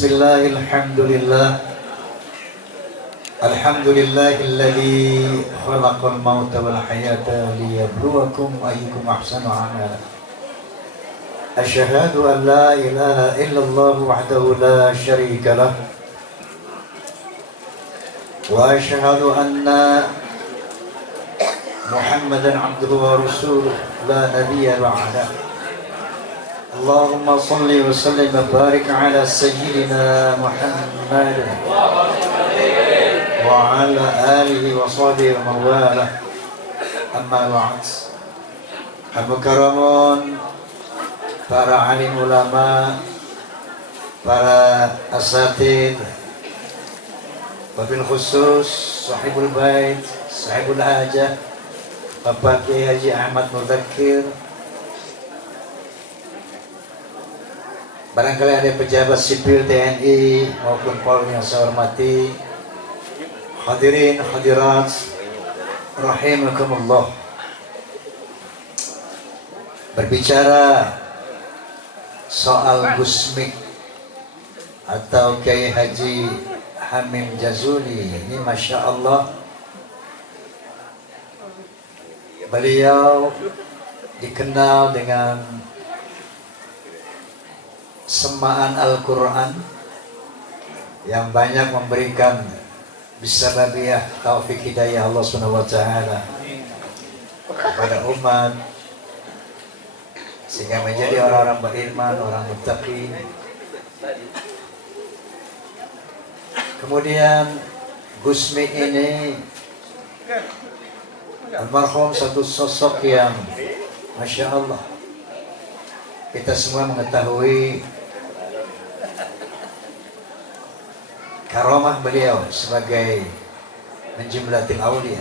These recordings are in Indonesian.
Bismillah, alhamdulillah. Alhamdulillahilladzi khalaqal mauta wal hayata liyabluwakum ayyukum ahsanu amala. Asyhadu an la ilaha illallah wahdahu la syarika lah. Wa asyhadu anna Muhammadan abduhu wa rasuluh la nabiyya ba'da. Allahumma salli wa sallim wa barik ala sayyidina Muhammad wa ala alihi wa sahbihi wa mawala. Amma ba'd. Al-Mukaramun, para alim ulama, para asatid, wabil khusus sahibul bait, sahibul hajah, Bapak Kiai Haji Ahmad Mudzakkir. Barangkali ada pejabat sipil TNI maupun Polri yang saya hormati, hadirin hadirat rahimakumullah. Berbicara soal Gusmi atau Kiai Haji Hamim Jazuli, ini Masya Allah, beliau dikenal dengan semaan Al-Quran yang banyak memberikan bisababiyah taufik hidayah Allah SWT kepada umat, sehingga menjadi orang-orang beriman, orang muttaqin. Kemudian Gusmi ini almarhum satu sosok yang Masya Allah, kita semua mengetahui karamah beliau sebagai menjumlatil aulia.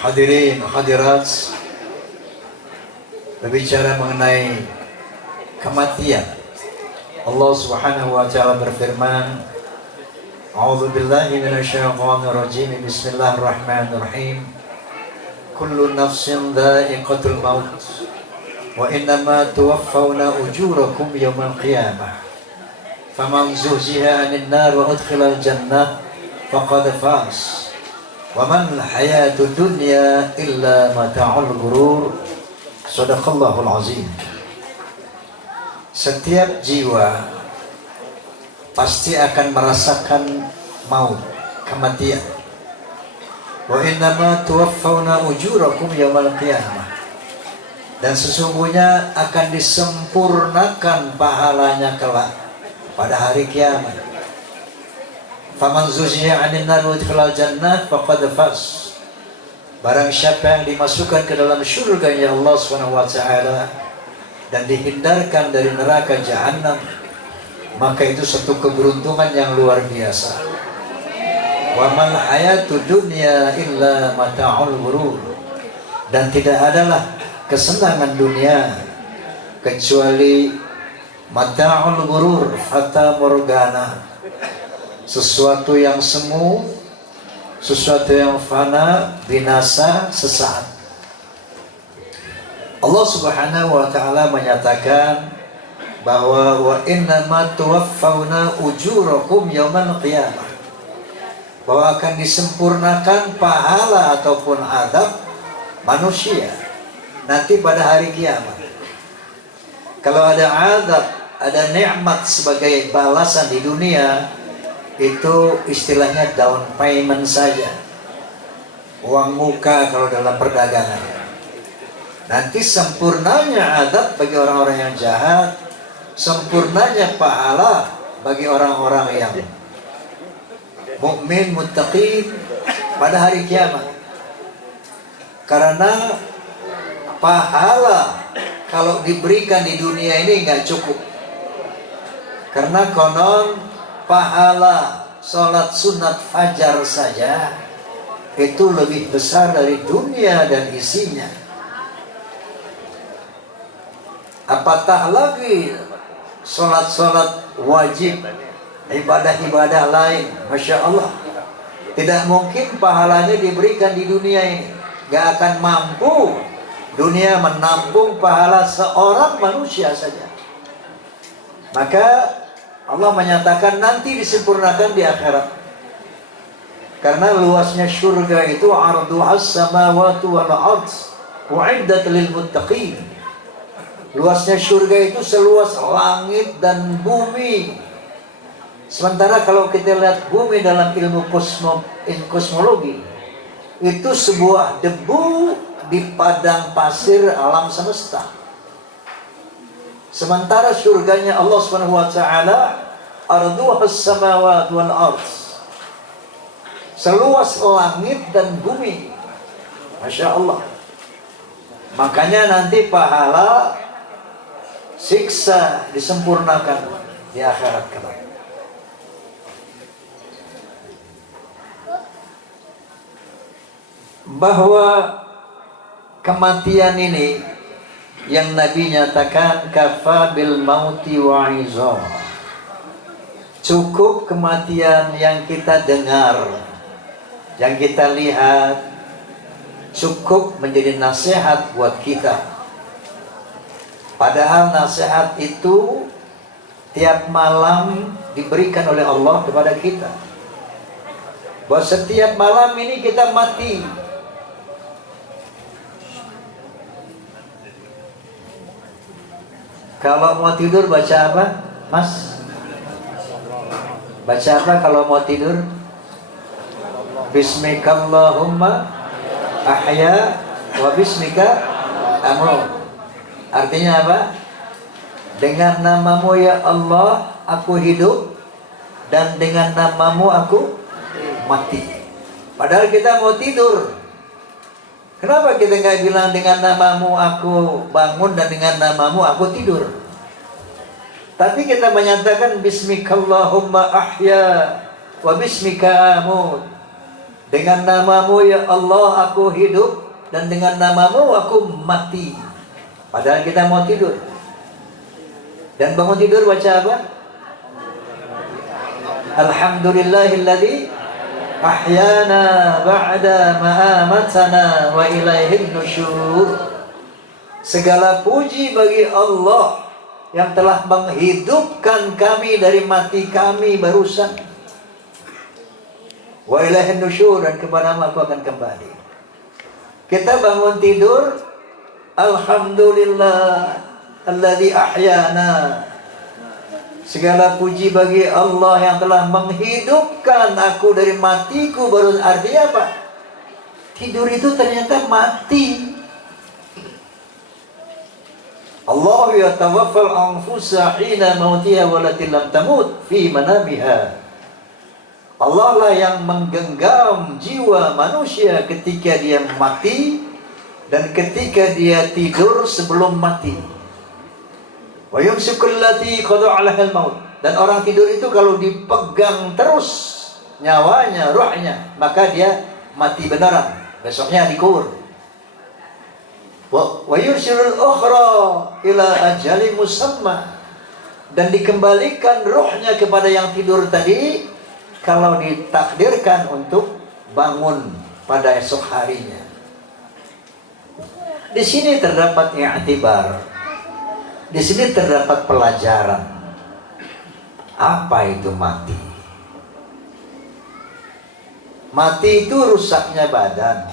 Hadirin hadirat, berbicara mengenai kematian, Allah Subhanahu wa taala berfirman, A'udzu billahi minasyaitonir rajim. Bismillahirrahmanirrahim. Kullu nafsin dha'iqatul maut wa innama tuwaffawna ujurakum yawmal qiyamah. Faman zuhziha 'anil nar wa udkhilal jannah faqad faz. Wa man hayatud dunya illa mata'ul ghurur. Shadaqallahul azim. Setiap jiwa pasti akan merasakan maut, kematian. Wa innama tuwaffawna ujurakum yawmal qiyamah. Dan sesungguhnya akan disempurnakan pahalanya kelak pada hari kiamat. Faman zuhziha 'anil nar wa udkhilal jannah faqad faz. Barang siapa yang dimasukkan ke dalam surga-Nya Allah Subhanahu wa taala dan dihindarkan dari neraka jahanam, maka itu satu keberuntungan yang luar biasa. Wa mal hayatud dunya illa mata'ul ghurur. Dan tidak adalah kesenangan dunia kecuali mata'ul ghurur, fata morgana, sesuatu yang semu, sesuatu yang fana, binasa sesaat. Allah Subhanahu wa taala menyatakan bahwa wa innama tuwaffawna ujurakum yaumal qiyamah, bahwa akan disempurnakan pahala ataupun adab manusia nanti pada hari kiamat. Kalau ada adab, ada nikmat sebagai balasan di dunia, itu istilahnya down payment saja, uang muka kalau dalam perdagangan. Nanti sempurnanya adab bagi orang-orang yang jahat, sempurnanya pahala bagi orang-orang yang mukmin muttaqin pada hari kiamat. Karena pahala kalau diberikan di dunia ini nggak cukup. Karena konon pahala sholat sunat fajar saja itu lebih besar dari dunia dan isinya. Apatah lagi sholat-sholat wajib, ibadah-ibadah lain. Masya Allah, tidak mungkin pahalanya diberikan di dunia ini. Gak akan mampu Dunia menampung pahala seorang manusia saja. Maka Allah menyatakan nanti disempurnakan di akhirat. Karena luasnya surga itu arduhas samawati wal ardh uiddat lil muttaqin. Luasnya surga itu seluas langit dan bumi. Sementara kalau kita lihat bumi dalam ilmu kosmologi, itu sebuah debu di padang pasir alam semesta. Sementara surganya Allah Subhanahu wa taala arduhas samawati wal ardh, seluas langit dan bumi. Masya Allah. Makanya nanti pahala siksa disempurnakan di akhirat kelak. Bahwa kematian ini yang Nabi nyatakan kafa bil mauti wa'izah, cukup kematian yang kita dengar, yang kita lihat, cukup menjadi nasihat buat kita. Padahal nasihat itu tiap malam diberikan oleh Allah kepada kita, bahwa setiap malam ini kita mati. Kalau mau tidur baca apa, Mas? Baca apa kalau mau tidur? Bismikallahumma ahya wa bismika amut. Artinya apa? Dengan namamu ya Allah aku hidup, dan dengan namamu aku mati. Padahal kita mau tidur. Kenapa kita nggak bilang dengan namamu aku bangun dan dengan namamu aku tidur? Tapi kita menyatakan bismikallahumma ahya wa bismika amut. Dengan namamu ya Allah aku hidup, dan dengan namamu aku mati. Padahal kita mau tidur. Dan bangun tidur baca apa? Alhamdulillahilladzi ahyana ba'da ma'amatana wa ilaihin nusyur. Segala puji bagi Allah yang telah menghidupkan kami dari mati kami barusan. Wa ilaihin nusyur, dan kepadamu aku akan kembali. Kita bangun tidur, alhamdulillah alladzi ahyana. Segala puji bagi Allah yang telah menghidupkan aku dari matiku baru. Artinya apa? Tidur itu ternyata mati. Allah yatawaffal anfusa hina mautiha walakin lam tamut fi manamiha. Allah lah yang menggenggam jiwa manusia ketika dia mati dan ketika dia tidur sebelum mati. Wa yumsikul lati qada 'alaiha al-maut. Dan orang tidur itu kalau dipegang terus nyawanya, ruhnya, maka dia mati beneran. Besoknya dikubur. Wa yursilul ukhra ila ajalin musamma. Dan dikembalikan ruhnya kepada yang tidur tadi kalau ditakdirkan untuk bangun pada esok harinya. Di sini terdapat i'tibar. Di sini terdapat pelajaran. Apa itu mati? Mati itu rusaknya badan.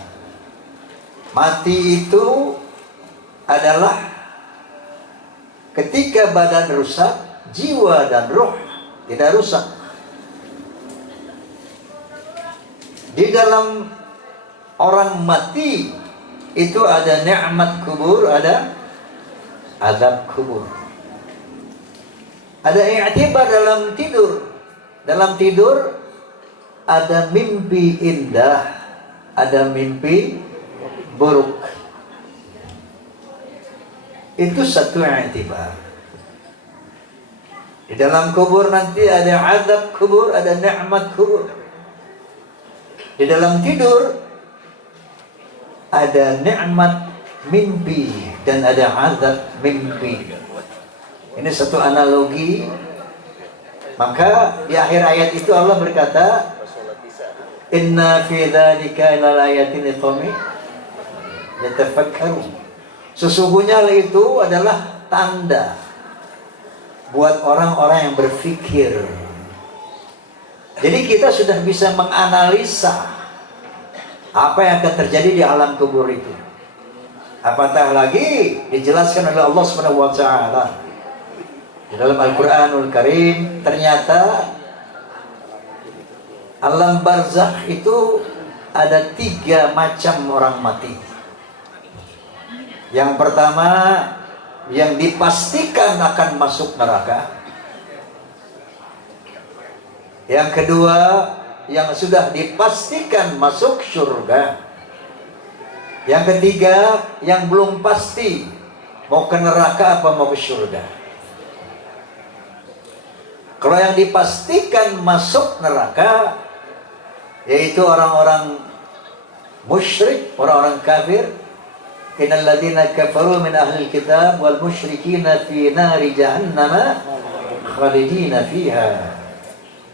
Mati itu adalah ketika badan rusak, jiwa dan roh tidak rusak. Di dalam orang mati itu ada nikmat kubur, ada azab kubur. Ada i'tibar dalam tidur. Dalam tidur ada mimpi indah, ada mimpi buruk. Itu satu i'tibar. Di dalam kubur nanti ada azab kubur, ada nikmat kubur. Di dalam tidur ada nikmat mimpi dan ada azab mimpi. Ini satu analogi. Maka di akhir ayat itu Allah berkata, inna fi dzalika laayatin liqaumin yatafakkarun. Sesungguhnya itu adalah tanda buat orang-orang yang berpikir. Jadi kita sudah bisa menganalisa apa yang akan terjadi di alam kubur itu. Apatah lagi dijelaskan oleh Allah Subhanahu wa taala di dalam Al-Qur'anul Karim, ternyata alam barzakh itu ada 3 macam orang mati. Yang pertama, yang dipastikan akan masuk neraka. Yang kedua, yang sudah dipastikan masuk surga. Yang ketiga, yang belum pasti mau ke neraka apa mau ke surga. Kalau yang dipastikan masuk neraka, yaitu orang-orang musyrik, orang-orang kafir. Innal ladzina kafaru min ahlil kitab wal musyrikina fi nari jahannam khalidina fiha.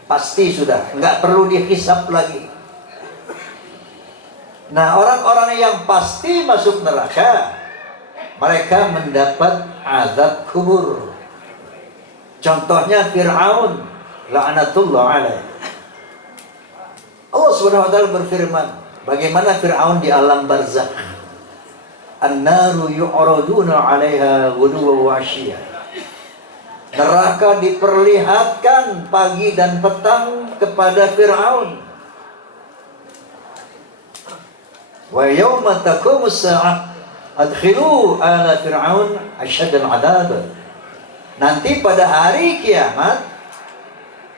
Pasti sudah, nggak perlu dihisap lagi. Nah, orang-orang yang pasti masuk neraka, mereka mendapat azab kubur. Contohnya Fir'aun la'natullah alaih. Allah Subhanahu wa taala berfirman, bagaimana Fir'aun di alam barzakh. An-naru yu'raduna 'alaiha ghuduwwan wa 'ashiyya. Neraka diperlihatkan pagi dan petang kepada Fir'aun. Wa yauma taqumus sa'ah adkhilu ala fir'aun asyaddal 'adab. Nanti pada hari kiamat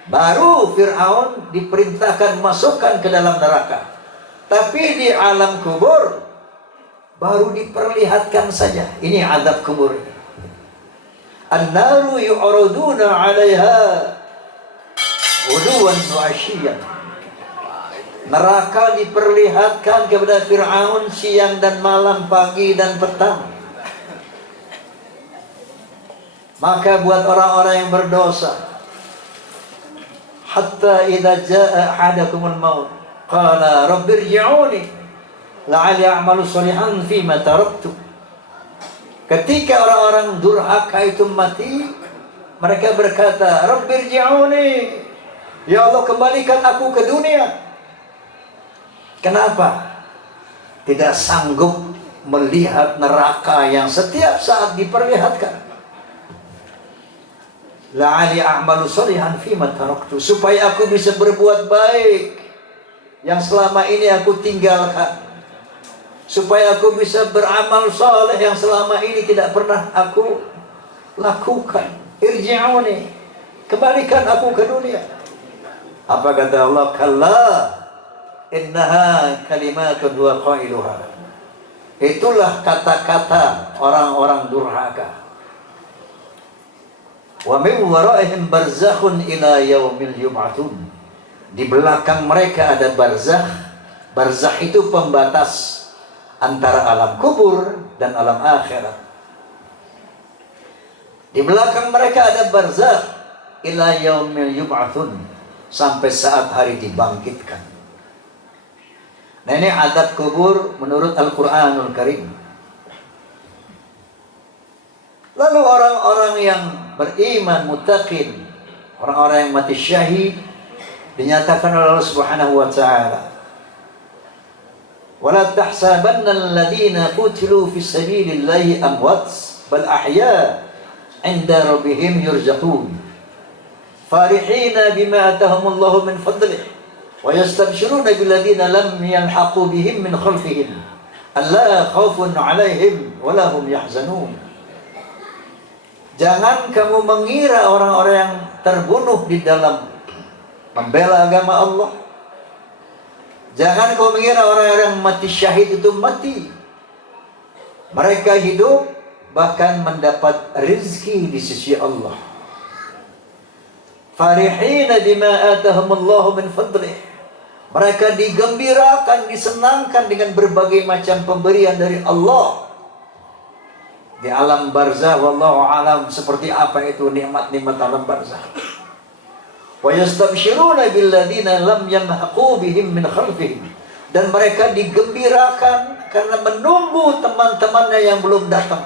baru Fir'aun diperintahkan masukkan ke dalam neraka. Tapi di alam kubur baru diperlihatkan saja. Ini azab kubur. An-naru yu'raduna 'alaiha ghuduwwan wa 'ashiyyan. Neraka diperlihatkan kepada Fir'aun siang dan malam, pagi dan petang. Maka buat orang-orang yang berdosa, hatta idza jaa ahadakumul maut qala rabbirji'uni la'alli a'malu shalihan fima taraktu. Ketika orang-orang durhaka itu mati, mereka berkata, rabbirji'uni, ya Allah kembalikan aku ke dunia. Kenapa? Tidak sanggup melihat neraka yang setiap saat diperlihatkan. La'ali a'malu shalihan fima taraktu, supaya aku bisa berbuat baik yang selama ini aku tinggalkan, supaya aku bisa beramal saleh yang selama ini tidak pernah aku lakukan. Irji'uni, kembalikan aku ke dunia. Apa kata Allah? Kalla innaha kalimatun huwa qailuha. Itulah kata-kata orang-orang durhaka. Wa min waraihim barzakhun ila yaumil yub'atsun. Di belakang mereka ada barzakh. Barzakh itu pembatas antara alam kubur dan alam akhirat. Di belakang mereka ada barzakh ila yaumil yub'atsun, sampai saat hari dibangkitkan. Nah, ini azab kubur menurut Al-Qur'anul Karim. Lalu orang-orang yang beriman, muttaqin, orang-orang yang mati syahid, dinyatakan oleh Allah Subhanahu wa taala, "Wala tahsabanna alladziina qutilu fi sabilillahi amwat, bal ahya 'inda rabbihim yurzaqun. Farihina bima atahumullahu min fadlihi wa yastabshiruna billadziina lam yalhaqu bihim min khalfihim alla khaufun 'alaihim wa la hum yahzanun." Jangan kamu mengira orang-orang yang terbunuh di dalam membela agama Allah. Jangan kamu mengira orang-orang yang mati syahid itu mati. Mereka hidup bahkan mendapat rezeki di sisi Allah. Farihina bima atahumullahu min fadlih. Mereka digembirakan, disenangkan dengan berbagai macam pemberian dari Allah. Di alam barzah, wallahu alam seperti apa itu nikmat-nikmat alam barzah. Wa yastabshiruna billadzina lam yamhaqu bihim min khalfihim. Dan mereka digembirakan karena menunggu teman-temannya yang belum datang.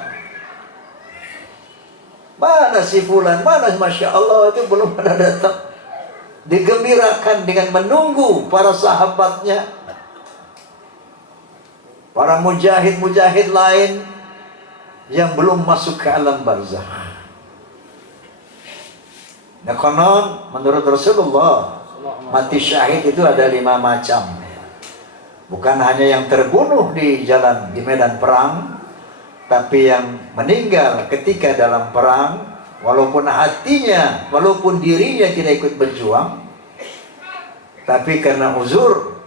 Mana si fulan, mana Masya Allah itu belum pernah datang. Digembirakan dengan menunggu para sahabatnya, para mujahid-mujahid lain yang belum masuk ke alam barzakh. Nah, konon menurut Rasulullah, mati syahid itu ada 5 macam. Bukan hanya yang terbunuh di jalan, di medan perang, tapi yang meninggal ketika dalam perang, walaupun hatinya, walaupun dirinya tidak ikut berjuang, tapi karena uzur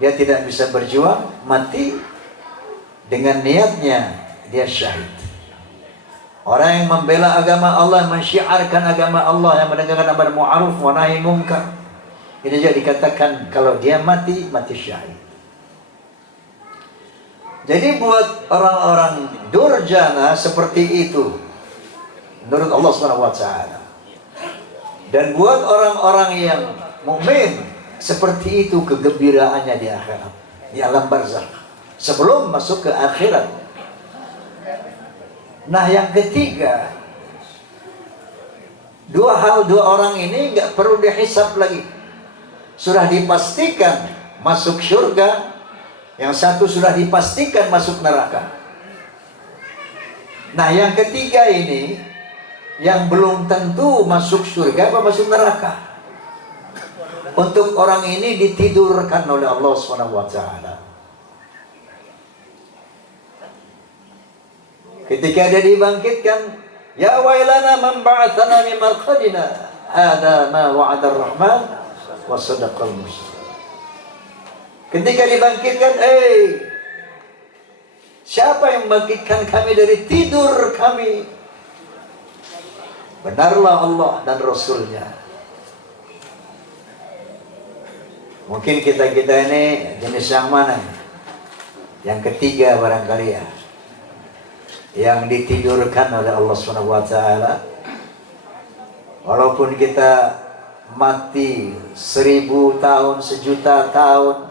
dia tidak bisa berjuang, mati dengan niatnya dia syahid. Orang yang membela agama Allah, mensyiarkan agama Allah, yang menegakkan amar ma'ruf wa nahi munkar, ini juga dikatakan kalau dia mati, mati syahid. Jadi buat orang-orang durjana seperti itu menurut Allah SWT, dan buat orang-orang yang mukmin seperti itu kegembiraannya di akhirat, di alam barzakh, sebelum masuk ke akhirat. Nah, yang ketiga, dua orang ini nggak perlu dihisab lagi, sudah dipastikan masuk surga. Yang satu sudah dipastikan masuk neraka. Nah, yang ketiga ini yang belum tentu masuk surga atau masuk neraka. Untuk orang ini ditidurkan oleh Allah SWT. Ketika dia dibangkitkan, ya wailana man ba'athana min marqadina, hadza ma wa'ada ar-rahman wa sadaqal mursalin. Ketika dibangkitkan, siapa yang membangkitkan kami dari tidur kami? Benarlah Allah dan Rasulnya. Mungkin kita ini jenis yang mana? Yang ketiga barangkali ya, yang ditidurkan oleh Allah SWT. Walaupun kita mati 1000 tahun, 1.000.000 tahun,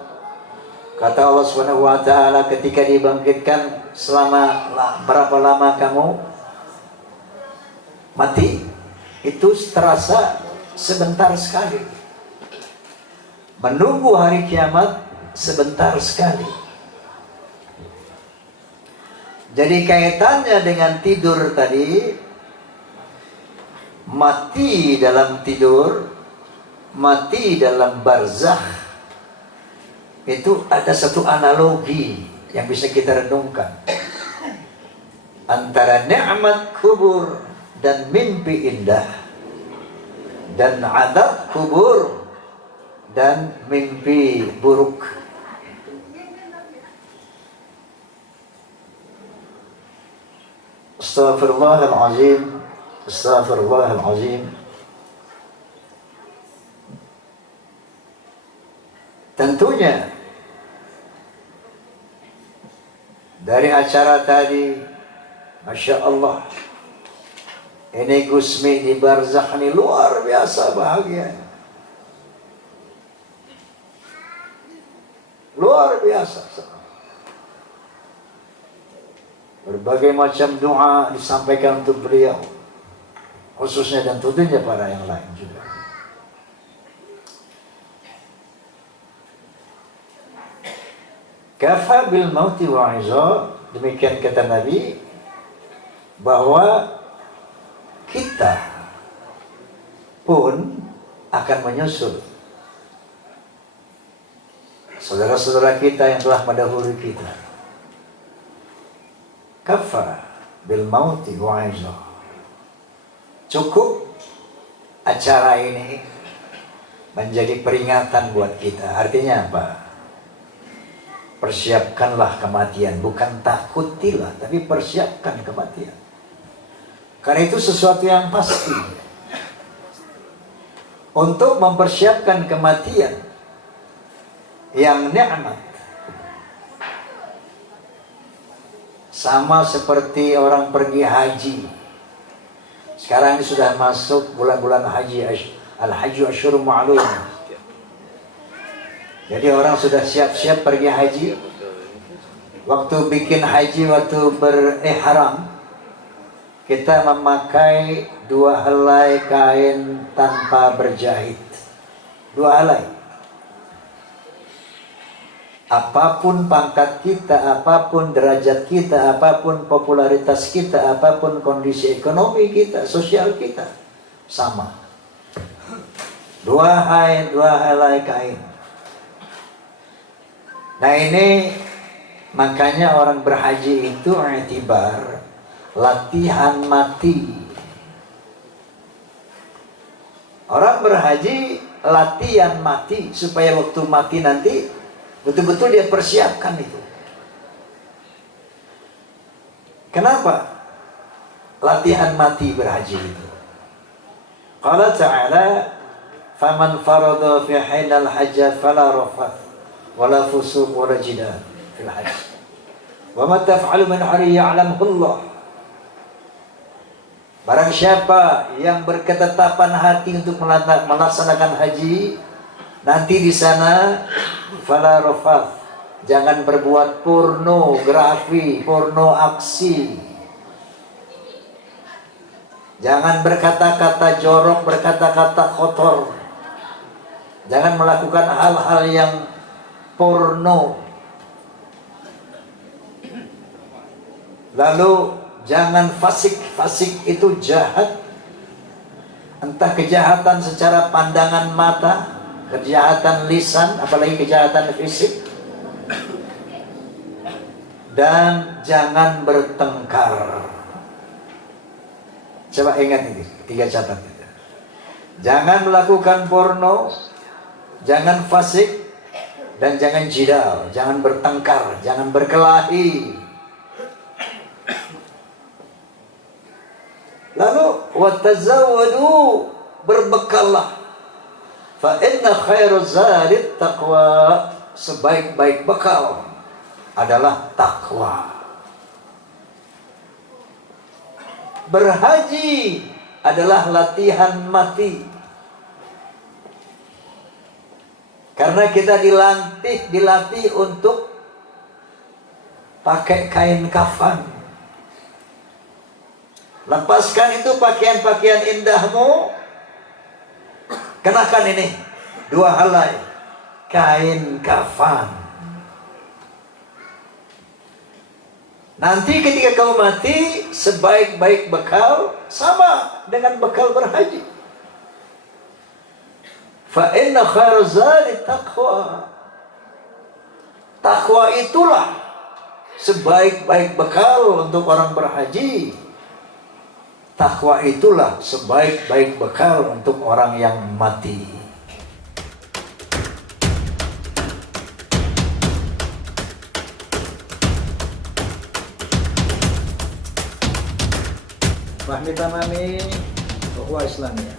kata Allah SWT ketika dibangkitkan, selama berapa lama kamu mati? Itu terasa sebentar sekali. Menunggu hari kiamat sebentar sekali. Jadi kaitannya dengan tidur tadi, mati dalam tidur, mati dalam barzakh, itu ada satu analogi yang bisa kita renungkan antara nikmat kubur dan mimpi indah, dan adab kubur dan mimpi buruk. Astaghfirullahalazim, astaghfirullahalazim. Tentunya dari acara tadi, Masya Allah, ini Gusmi di barzakh ini luar biasa bahagia, luar biasa. Berbagai macam doa disampaikan untuk beliau, khususnya dan tentunya para yang lain juga. Kafa bil mauti wa'iza, demikian kata Nabi, bahwa kita pun akan menyusul saudara-saudara kita yang telah mendahului kita. Kafa bil mauti wa'iza, cukup acara ini menjadi peringatan buat kita. Artinya apa? Persiapkanlah kematian, bukan takutilah, tapi persiapkan kematian. Karena itu sesuatu yang pasti. Untuk mempersiapkan kematian yang nikmat, sama seperti orang pergi haji. Sekarang ini sudah masuk bulan-bulan haji, al-hajju asyhurun ma'lum. Jadi orang sudah siap-siap pergi haji. Waktu bikin haji, waktu berihram, kita memakai 2 helai kain tanpa berjahit. 2 helai. Apapun pangkat kita, apapun derajat kita, apapun popularitas kita, apapun kondisi ekonomi kita, sosial kita, sama. 2 helai kain. Nah ini makanya orang berhaji itu i'tibar latihan mati. Orang berhaji latihan mati supaya waktu mati nanti betul-betul dia persiapkan itu. Kenapa latihan mati berhaji itu? Qala ta'ala, faman farada fi hinal hajj fala rafath wala fusuq wala jidal fil hajj wa ma taf'alu min khairin ya'lamuhu Allah. Barang siapa yang berketetapan hati untuk melaksanakan haji, nanti di sana fala rafath, jangan berbuat pornografi, porno aksi. Jangan berkata-kata jorok, berkata-kata kotor. Jangan melakukan hal-hal yang porno. Lalu jangan fasik. Fasik itu jahat. Entah kejahatan secara pandangan mata, kejahatan lisan, apalagi kejahatan fisik. Dan jangan bertengkar. Coba ingat ini, 3 catat itu. Jangan melakukan porno, jangan fasik, dan jangan jidal, jangan bertengkar, jangan berkelahi. Lalu watazawwadu, berbekallah. Fa inna khairuz zadi taqwa, sebaik-baik bekal adalah takwa. Berhaji adalah latihan mati. Karena kita dilatih untuk pakai kain kafan. Lepaskan itu pakaian-pakaian indahmu, kenakan ini 2 helai kain kafan. Nanti ketika kau mati, sebaik-baik bekal sama dengan bekal berhaji. Fa inna khairuz zadi taqwa. Takwa itulah sebaik-baik bekal untuk orang berhaji. Takwa itulah sebaik-baik bekal untuk orang yang mati. Fahmi tamami ukhuwah Islamiyah,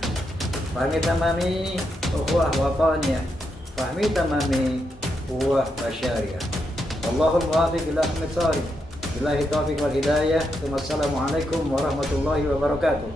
fahmi tamami ukhuwah wataniyah, fahmi tamami ukhuwah basyariyah. Wallahul muwaffiq ila ahmad thari. Billahi taufiq wal hidayah. Wassalamualaikum warahmatullahi wabarakatuh.